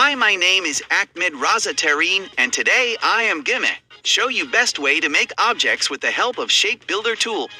Hi, my name is Ahmed Raza Tareen, and today I am Gimme. Show you best way to make objects with the help of Shape Builder tool.